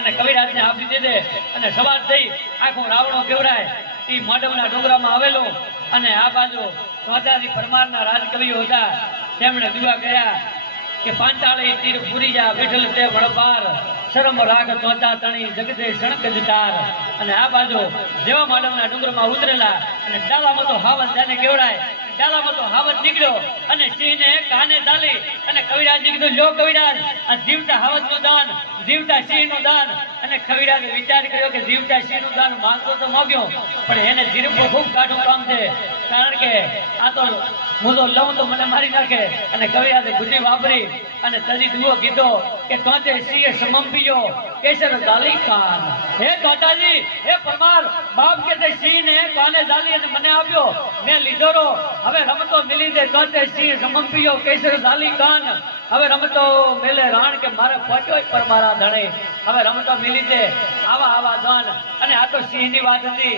અને કવિરાજને આપી દીધે અને સવાર થઈ આખો રાવણો કેવરાય એ મોઢમના ડુંગરામાં આવેલો અને આ બાજુ ચોધારી પરમારના રાજકવિઓ હતા. તેમણે દીવા ગયા કે પાંચાળી તીર પૂરી જા, બેઠલ તે વળપાર. શરમ રાગ ત્વચા તણી, જગતે સણક જતાર. અને આ બાજુ જેવા માડમના ડુંગરમાં ઉતરેલા અને ડાલામાં તો હાવત જાને કેવડાય. આ તો માગ્યો કારણ કે આ તો હું લઉં તો મને મારી નાખે. અને કવિરાજે બુદ્ધિ વાપરી અને તજી દુઓ કીધો કે, તોતે સિંહ સમમ પીજો, કેસર ગાલી કાન હે દાદાજી, હે પરમાર, બાપ કે સિંહ ને કાને જાલી અને મને આપ્યો મેં લીધો હવે રમતો મિલી દે તોતે સિંહ સમંપિયો કેસર ગાલી કાન. હવે રમતો મેલે રાણ કે મારે પહોંચ્યો પર મારા ધણે. હવે રમતો મિલી દે. આવા આવા દાન અને આ તો સિંહની વાત હતી.